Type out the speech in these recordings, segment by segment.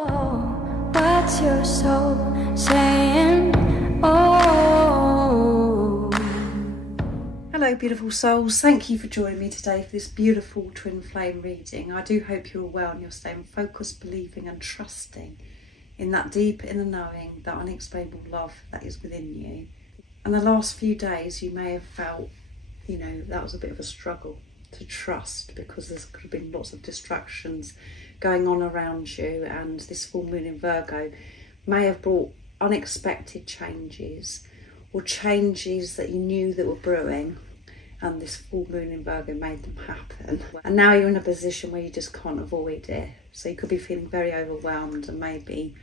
What's your soul saying? Oh. Hello beautiful souls, thank you for joining me today for this beautiful twin flame reading. I do hope you're well and you're staying focused, believing and trusting in that deep inner knowing, that unexplainable love that is within you. And the last few days you may have felt, you know, that was a bit of a struggle to trust, because there could have been lots of distractions going on around you, and this full moon in Virgo may have brought unexpected changes, or changes that you knew that were brewing, and this full moon in Virgo made them happen. And now you're in a position where you just can't avoid it. So you could be feeling very overwhelmed and maybe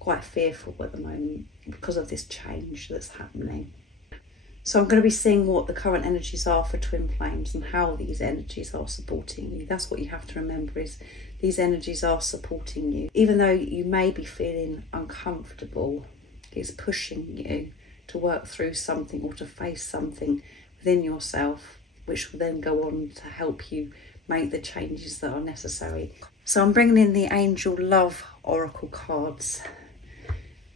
quite fearful at the moment because of this change that's happening. So I'm going to be seeing what the current energies are for twin flames and how these energies are supporting you. That's what you have to remember, is these energies are supporting you. Even though you may be feeling uncomfortable, it's pushing you to work through something or to face something within yourself, which will then go on to help you make the changes that are necessary. So I'm bringing in the Angel Love Oracle cards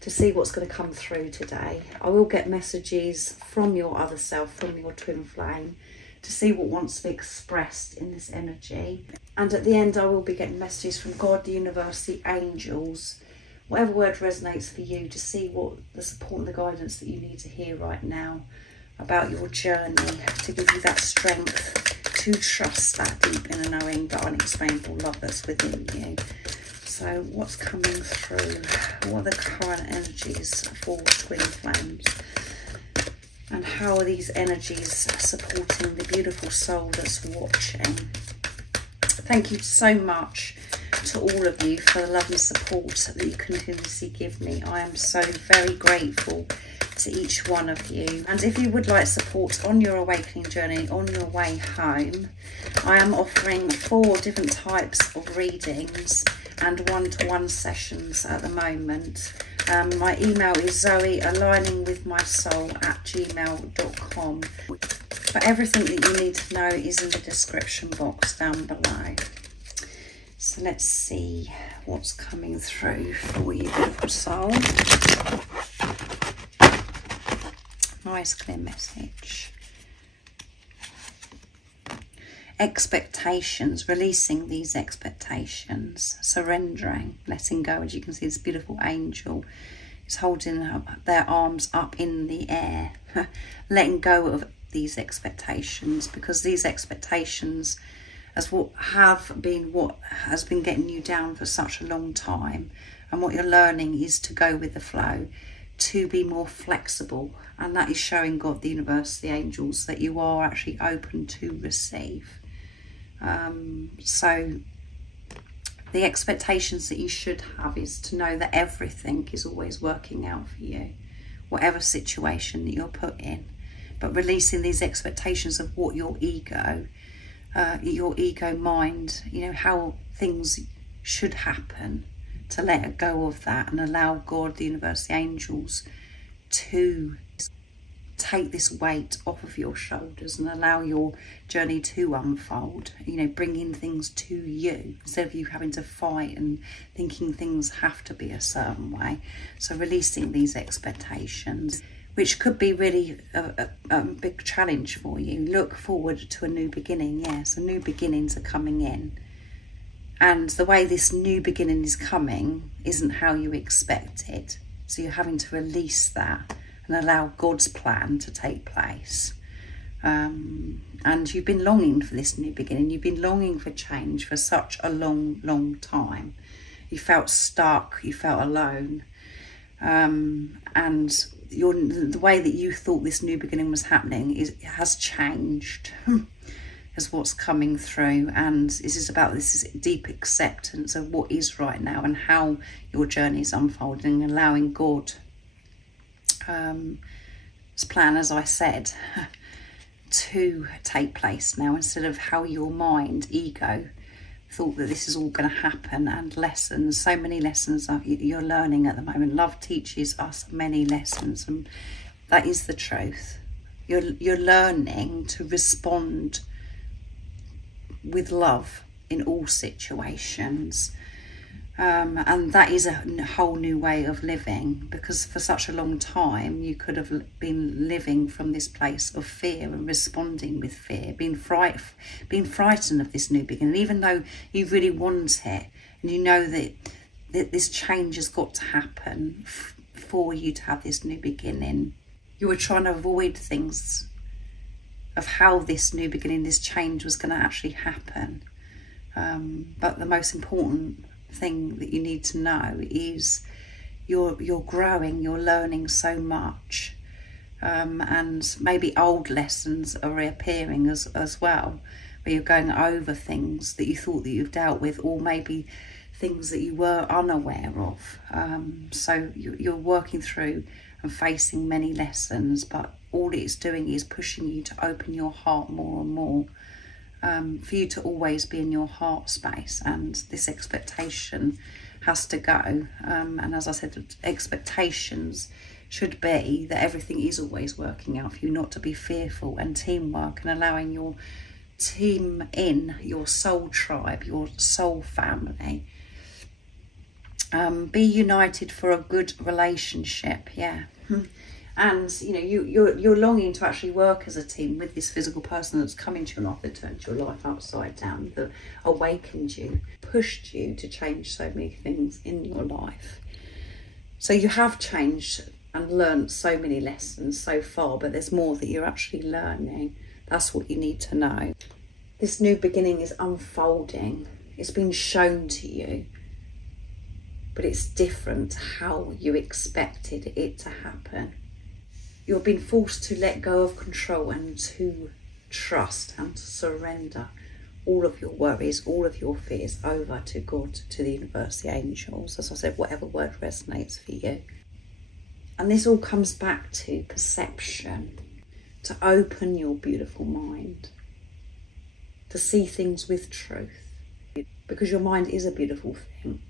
to see what's going to come through today. I will get messages from your other self, from your twin flame, to see what wants to be expressed in this energy. And at the end I will be getting messages from God, the universe, the angels, whatever word resonates for you, to see what the support and the guidance that you need to hear right now about your journey, to give you that strength to trust that deep inner knowing, that unexplainable love that's within you. So what's coming through? What are the current energies for twin flames? And how are these energies supporting the beautiful soul that's watching? Thank you so much to all of you for the love and support that you continuously give me. I am so very grateful to each one of you. And if you would like support on your awakening journey, on your way home, I am offering 4 different types of readings and one-to-one sessions at the moment. My email is zoe.aligning-with-my-soul@gmail.com. But everything that you need to know is in the description box down below. So let's see what's coming through for you, beautiful soul. Nice clear message. Expectations, releasing these expectations, surrendering, letting go. As you can see, this beautiful angel is holding their arms up in the air, letting go of these expectations, because these expectations as what has been getting you down for such a long time. And what you're learning is to go with the flow, to be more flexible, and that is showing God, the universe, the angels, that you are actually open to receive. So the expectations that you should have is to know that everything is always working out for you, whatever situation that you're put in. But releasing these expectations of what your ego mind, you know, how things should happen, to let go of that and allow God, the universe, the angels to take this weight off of your shoulders and allow your journey to unfold, you know, bringing things to you instead of you having to fight and thinking things have to be a certain way. So releasing these expectations, which could be really a big challenge for you. Look forward to a new beginning. Yes, a new beginnings are coming in. And the way this new beginning is coming isn't how you expect it. So you're having to release that and allow God's plan to take place. And you've been longing for this new beginning. You've been longing for change for such a long, long time. You felt stuck, you felt alone. And the way that you thought this new beginning was happening has changed. As what's coming through, and this is about this deep acceptance of what is right now and how your journey is unfolding, allowing God's plan, as I said, to take place now, instead of how your mind, ego, thought that this is all going to happen. And lessons, so many lessons you're learning at the moment. Love teaches us many lessons, and that is the truth. You're learning to respond with love in all situations. And that is a whole new way of living, because for such a long time you could have been living from this place of fear and responding with fear, being frightened of this new beginning, even though you really want it and you know that this change has got to happen for you to have this new beginning. You were trying to avoid things of how this new beginning, this change was going to actually happen. But the most important thing that you need to know is you're growing, you're learning so much, and maybe old lessons are reappearing as well, where you're going over things that you thought that you've dealt with, or maybe things that you were unaware of. So you're working through and facing many lessons, but all it's doing is pushing you to open your heart more and more, for you to always be in your heart space. And this expectation has to go, and as I said, expectations should be that everything is always working out for you, not to be fearful, and teamwork and allowing your team in, your soul tribe, your soul family. Be united for a good relationship, yeah. And you know, you're longing to actually work as a team with this physical person that's come into your life, that turned your life upside down, that awakened you, pushed you to change so many things in your life. So you have changed and learned so many lessons so far, but there's more that you're actually learning. That's what you need to know. This new beginning is unfolding. It's been shown to you, but it's different to how you expected it to happen. You're being forced to let go of control and to trust and to surrender all of your worries, all of your fears over to God, to the universe, the angels, as I said, whatever word resonates for you. And this all comes back to perception, to open your beautiful mind, to see things with truth, because your mind is a beautiful thing.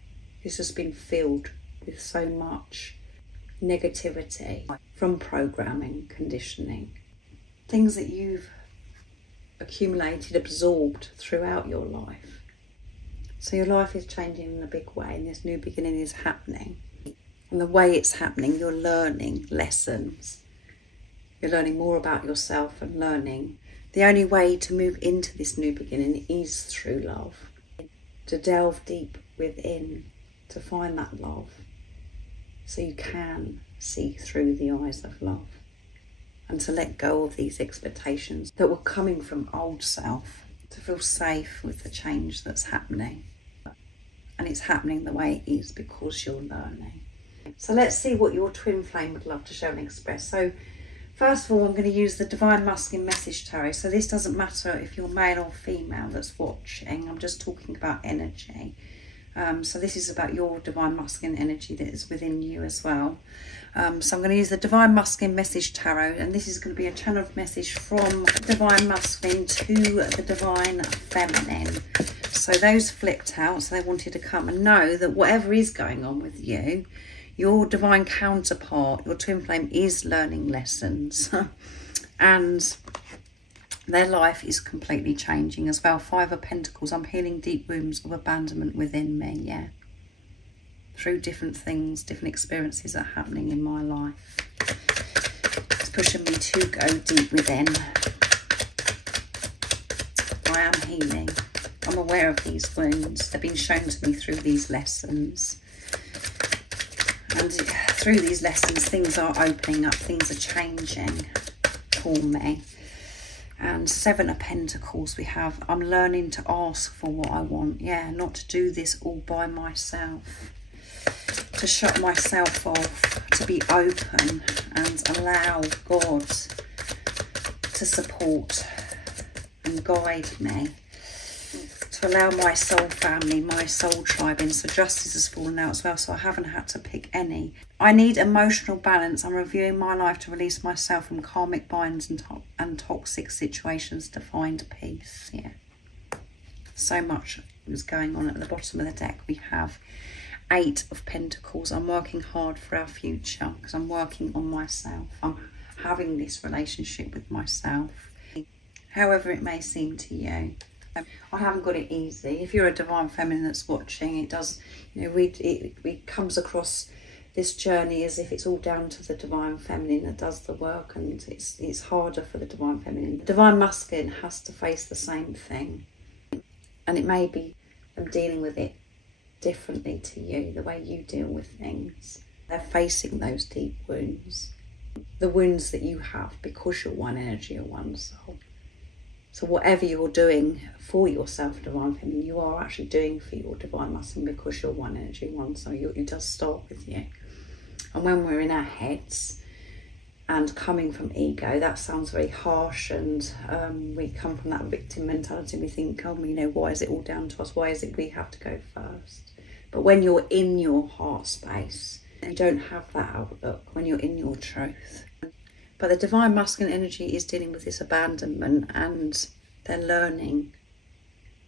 It's just been filled with so much negativity from programming, conditioning, things that you've accumulated, absorbed throughout your life. So your life is changing in a big way, and this new beginning is happening. And the way it's happening, you're learning lessons. You're learning more about yourself and learning. The only way to move into this new beginning is through love, to delve deep within, to find that love, so you can see through the eyes of love, and to let go of these expectations that were coming from old self, to feel safe with the change that's happening. And it's happening the way it is because you're learning. So let's see what your twin flame would love to share and express. So first of all, I'm going to use the Divine Masculine Message Tarot. So this doesn't matter if you're male or female that's watching. I'm just talking about energy. So this is about your Divine Masculine energy that is within you as well. So I'm going to use the Divine Masculine Message Tarot, and this is going to be a channeled message from Divine Masculine to the Divine Feminine. So those flipped out, so they wanted to come and know that whatever is going on with you, your divine counterpart, your twin flame, is learning lessons and their life is completely changing as well. 5 of Pentacles, I'm healing deep wounds of abandonment within me, yeah. Through different things, different experiences that are happening in my life. It's pushing me to go deep within. I am healing. I'm aware of these wounds. They've been shown to me through these lessons. And through these lessons, things are opening up, things are changing for me. And 7 of Pentacles we have. I'm learning to ask for what I want. Yeah, not to do this all by myself. To shut myself off, to be open and allow God to support and guide me. To allow my soul family, my soul tribe in. So justice has fallen out as well, so I haven't had to pick any. I need emotional balance. I'm reviewing my life to release myself from karmic binds and toxic situations to find peace. Yeah. So much is going on. At the bottom of the deck we have 8 of Pentacles. I'm working hard for our future because I'm working on myself. I'm having this relationship with myself, however it may seem to you. I haven't got it easy. If you're a divine feminine that's watching, it does, you know, it comes across this journey as if it's all down to the divine feminine that does the work, and it's harder for the divine feminine. The divine masculine has to face the same thing, and it may be them dealing with it differently to you, the way you deal with things. They're facing those deep wounds, the wounds that you have because you're one energy or one soul. So whatever you're doing for yourself, divine feminine, you are actually doing for your divine masculine because you're one energy, one soul. It does start with you. And when we're in our heads and coming from ego, that sounds very harsh, and we come from that victim mentality. We think, oh, you know, why is it all down to us? Why is it we have to go first? But when you're in your heart space, you don't have that outlook when you're in your truth. But the divine masculine energy is dealing with this abandonment, and they're learning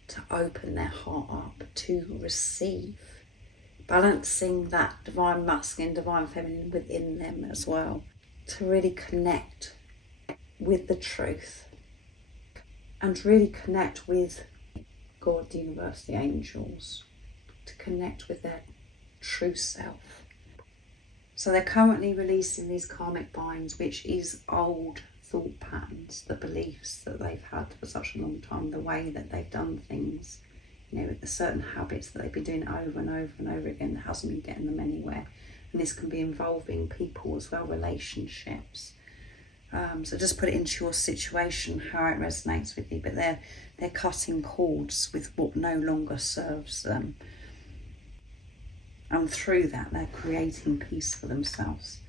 to open their heart up to receive, balancing that divine masculine, divine feminine within them as well, to really connect with the truth and really connect with God, the universe, the angels, to connect with their true self. So they're currently releasing these karmic binds, which is old thought patterns, the beliefs that they've had for such a long time, the way that they've done things, you know, with the certain habits that they've been doing over and over and over again that hasn't been getting them anywhere. And this can be involving people as well, relationships. So just put it into your situation, how it resonates with you. But they're cutting cords with what no longer serves them. And through that, they're creating peace for themselves.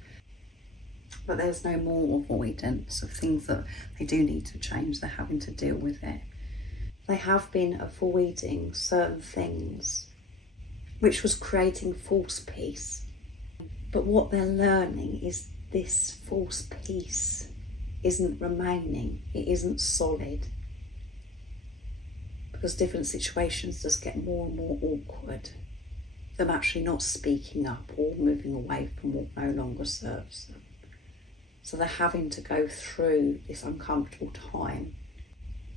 But there's no more avoidance of things that they do need to change. They're having to deal with it. They have been avoiding certain things, which was creating false peace. But what they're learning is this false peace isn't remaining. It isn't solid. Because different situations just get more and more awkward. Them actually not speaking up or moving away from what no longer serves them. So they're having to go through this uncomfortable time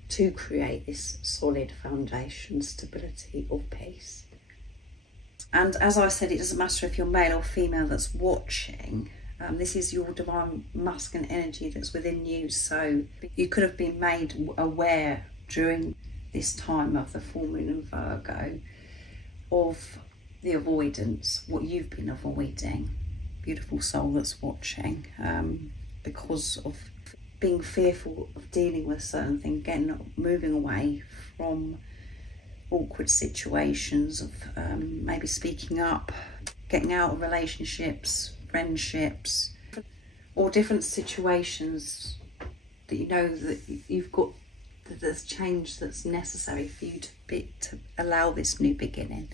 to create this solid foundation, stability of peace. And as I said, it doesn't matter if you're male or female that's watching. This is your divine masculine energy that's within you. So you could have been made aware during this time of the full moon in Virgo of the avoidance, what you've been avoiding, beautiful soul that's watching, because of being fearful of dealing with certain things, moving away from awkward situations, of maybe speaking up, getting out of relationships, friendships, or different situations that you know that you've got, that there's change that's necessary for you to allow this new beginning.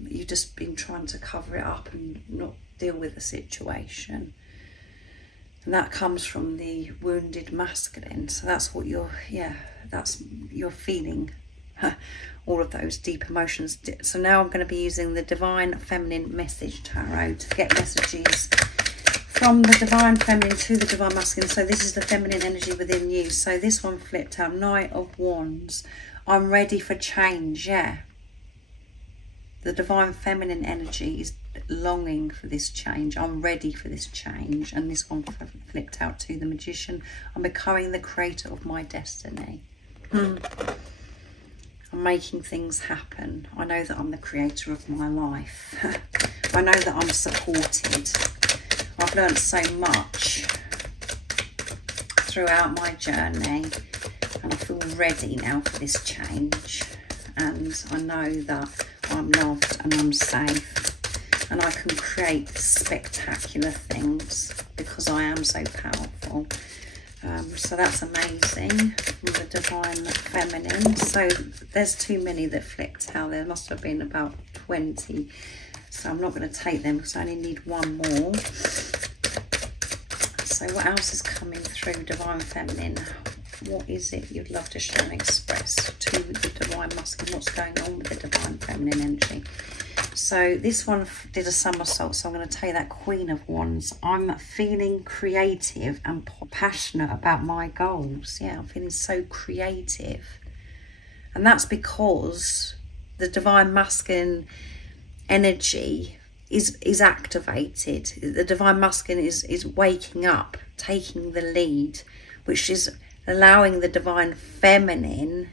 You've just been trying to cover it up and not deal with the situation, and that comes from the wounded masculine. So that's what you're feeling, all of those deep emotions. So now I'm going to be using the Divine Feminine Message Tarot to get messages from the Divine Feminine to the Divine Masculine. So this is the feminine energy within you. So this one flipped out, Knight of Wands. I'm ready for change, yeah. The divine feminine energy is longing for this change. I'm ready for this change. And this one flipped out to the Magician. I'm becoming the creator of my destiny. I'm making things happen. I know that I'm the creator of my life. I know that I'm supported. I've learned so much throughout my journey. And I feel ready now for this change. And I know that I'm loved and I'm safe, and I can create spectacular things because I am so powerful. So that's amazing from the Divine Feminine. So there's too many that flipped out. There must have been about 20. So I'm not going to take them because I only need one more. So what else is coming through, Divine Feminine? What is it you'd love to share and express to the Divine Masculine? What's going on with the Divine Feminine energy? So this one did a somersault, so I'm going to take that Queen of Wands. I'm feeling creative and passionate about my goals. Yeah, I'm feeling so creative. And that's because the Divine Masculine energy is activated. The Divine Masculine is waking up, taking the lead, which is allowing the Divine Feminine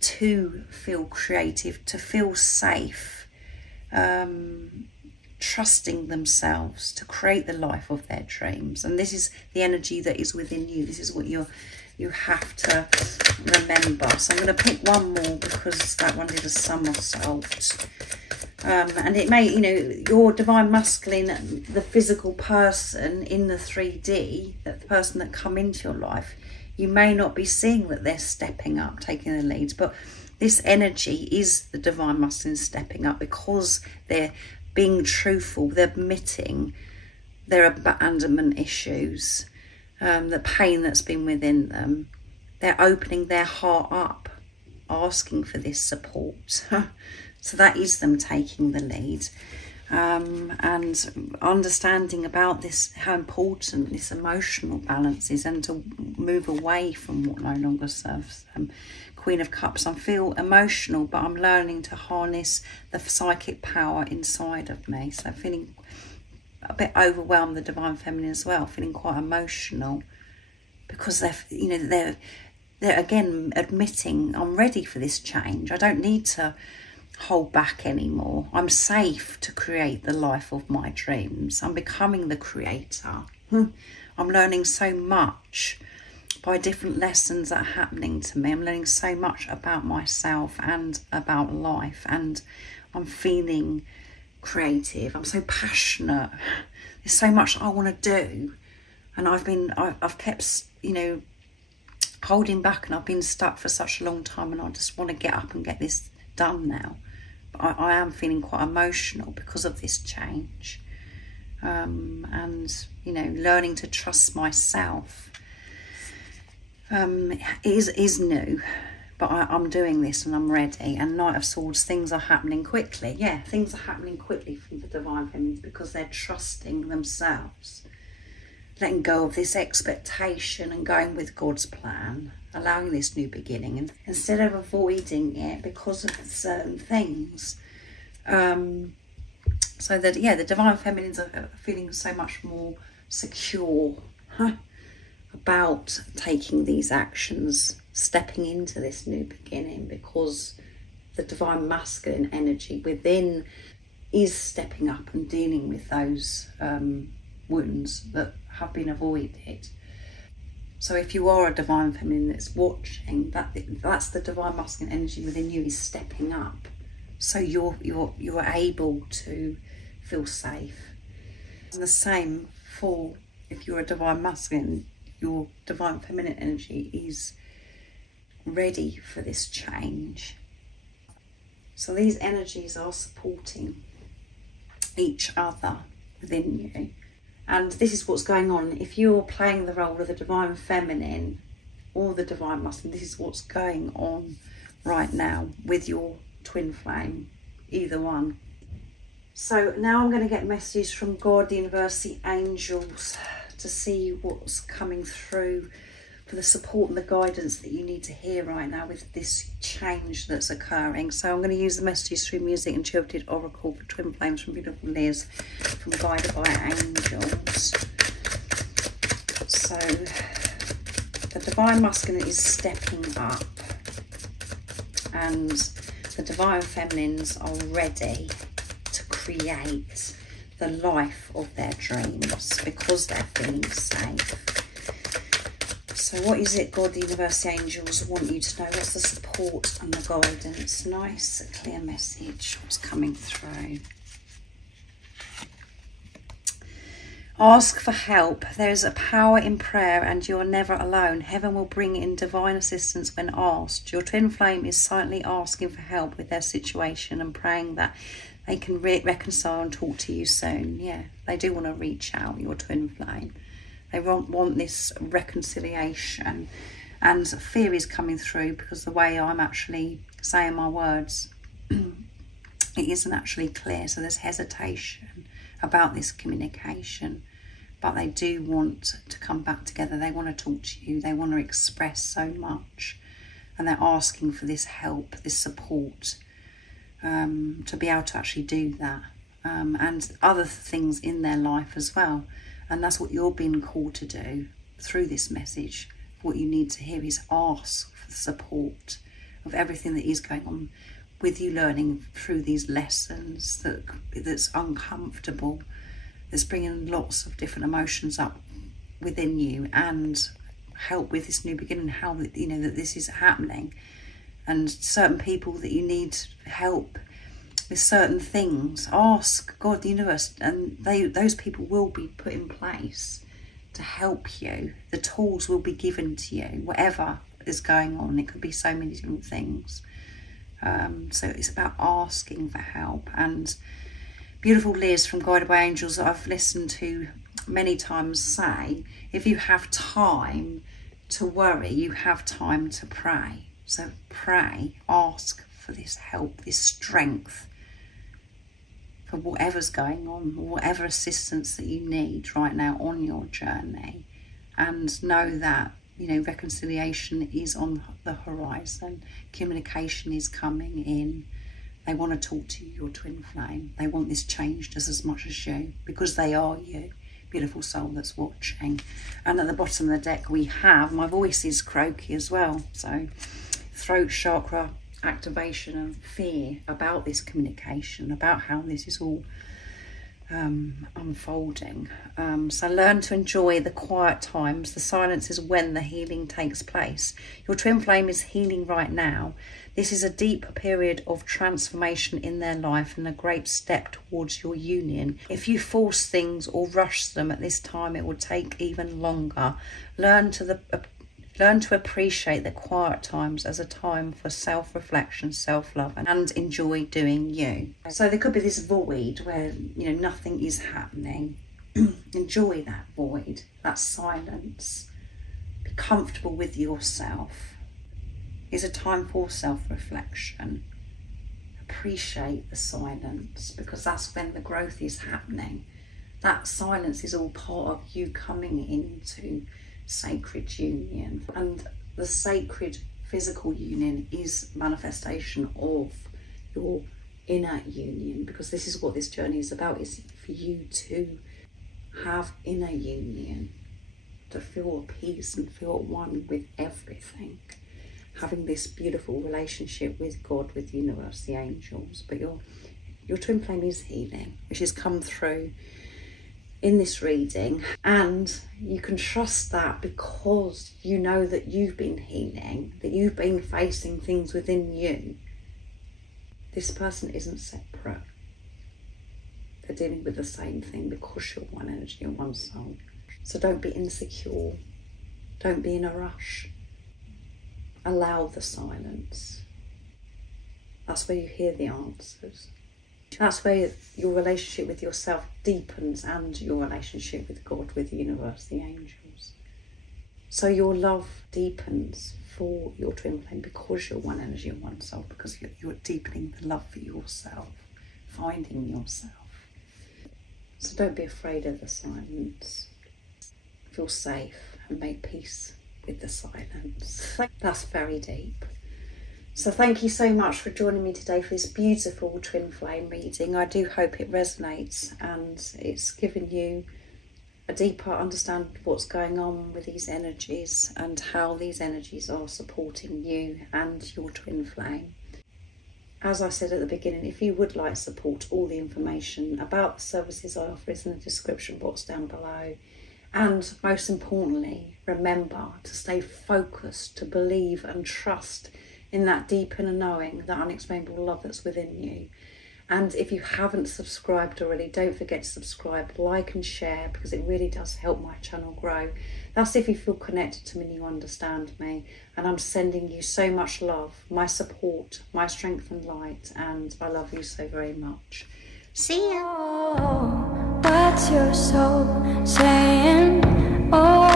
to feel creative, to feel safe, trusting themselves to create the life of their dreams. And this is the energy that is within you. This is what you have to remember. So I'm going to pick one more because that one did a somersault. And it may, you know, your Divine Masculine, the physical person in the 3D, that the person that come into your life, you may not be seeing that they're stepping up, taking the lead, but this energy is the Divine Masculine stepping up because they're being truthful, they're admitting their abandonment issues, the pain that's been within them. They're opening their heart up, asking for this support. So that is them taking the lead, and understanding about this, how important this emotional balance is, and to move away from what no longer serves them. Queen of Cups, I feel emotional, but I'm learning to harness the psychic power inside of me. So feeling a bit overwhelmed, the Divine Feminine as well, feeling quite emotional because they're, you know, they're again admitting, I'm ready for this change. I don't need to hold back anymore. I'm safe to create the life of my dreams. I'm becoming the creator. I'm learning so much by different lessons that are happening to me. I'm learning so much about myself and about life, and I'm feeling creative. I'm so passionate. There's so much I want to do, and I've kept, you know, holding back, and I've been stuck for such a long time, and I just want to get up and get this done now. But I am feeling quite emotional because of this change, and, you know, learning to trust myself is new, but I'm doing this and I'm ready. And Knight of Swords, things are happening quickly. Yeah, things are happening quickly from the Divine Feminine because they're trusting themselves, letting go of this expectation and going with God's plan, allowing this new beginning, and instead of avoiding it because of certain things. So that, yeah, the Divine Feminines are feeling so much more secure about taking these actions, stepping into this new beginning, because the Divine Masculine energy within is stepping up and dealing with those wounds that have been avoided. So if you are a Divine Feminine that's watching, that's the Divine Masculine energy within you is stepping up, so you're able to feel safe. And the same for if you're a Divine Masculine, your Divine Feminine energy is ready for this change. So these energies are supporting each other within you. And this is what's going on. If you're playing the role of the Divine Feminine or the Divine Masculine, this is what's going on right now with your twin flame, either one. So now I'm going to get messages from God, the universe, the angels, to see what's coming through for the support and the guidance that you need to hear right now with this change that's occurring. So I'm going to use the messages through music, Intuitive Oracle for Twin Flames from beautiful Liz, from Guided by Angels. So the Divine Masculine is stepping up, and the Divine Feminines are ready to create the life of their dreams because they're feeling safe. So what is it God, the universe, the angels want you to know? What's the support and the guidance? Nice, clear message. What's coming through? Ask for help. There is a power in prayer and you are never alone. Heaven will bring in divine assistance when asked. Your twin flame is silently asking for help with their situation and praying that they can reconcile and talk to you soon. Yeah, they do want to reach out, your twin flame. They want this reconciliation, and fear is coming through because the way I'm actually saying my words, it isn't actually clear. So there's hesitation about this communication, but they do want to come back together. They want to talk to you. They want to express so much, and they're asking for this help, this support, to be able to actually do that, and other things in their life as well. And that's what you're being called to do through this message. What you need to hear is ask for the support of everything that is going on with you, learning through these lessons that's uncomfortable, that's bringing lots of different emotions up within you, and help with this new beginning, how that this is happening, and certain people that you need help with certain things. Ask God, the universe, and those people will be put in place to help you. The tools will be given to you, whatever is going on. It could be so many different things. So it's about asking for help. And beautiful Liz from Guided by Angels, that I've listened to many times, say, if you have time to worry, you have time to pray. So pray, ask for this help, this strength, for whatever's going on, whatever assistance that you need right now on your journey. And know that, reconciliation is on the horizon. Communication is coming in. They want to talk to you, your twin flame. They want this changed just as much as you, because they are you, beautiful soul that's watching. And at the bottom of the deck we have, my voice is croaky as well, so throat chakra activation and fear about this communication, about how this is all unfolding. So learn to enjoy the quiet times. The silence is when the healing takes place. Your twin flame is healing right now. This is a deep period of transformation in their life and a great step towards your union. If you force things or rush them at this time, it will take even longer. Learn to appreciate the quiet times as a time for self-reflection, self-love, and enjoy doing you. So there could be this void where, nothing is happening. Enjoy that void, that silence. Be comfortable with yourself. It's a time for self-reflection. Appreciate the silence, because that's when the growth is happening. That silence is all part of you coming into sacred union, and the sacred physical union is manifestation of your inner union, because this is what this journey is about, is for you to have inner union, to feel at peace and feel at one with everything, having this beautiful relationship with God, with the universe, the angels. But your twin flame is healing, which has come through in this reading, and you can trust that because you know that you've been healing, that you've been facing things within you. This person isn't separate. They're dealing with the same thing because you're one energy and one soul. So don't be insecure. Don't be in a rush. Allow the silence. That's where you hear the answers. That's where your relationship with yourself deepens, and your relationship with God, with the universe, the angels. So your love deepens for your twin flame because you're one energy and one soul, because you're deepening the love for yourself, finding yourself. So don't be afraid of the silence. Feel safe and make peace with the silence. That's very deep. So thank you so much for joining me today for this beautiful twin flame reading. I do hope it resonates and it's given you a deeper understanding of what's going on with these energies and how these energies are supporting you and your twin flame. As I said at the beginning, if you would like support, all the information about the services I offer is in the description box down below. And most importantly, remember to stay focused, to believe and trust in that deep inner knowing, that unexplainable love that's within you. And if you haven't subscribed already, don't forget to subscribe, like and share, because it really does help my channel grow. That's if you feel connected to me and you understand me. And I'm sending you so much love, my support, my strength and light, and I love you so very much. See ya! Oh, what's your soul saying? Oh.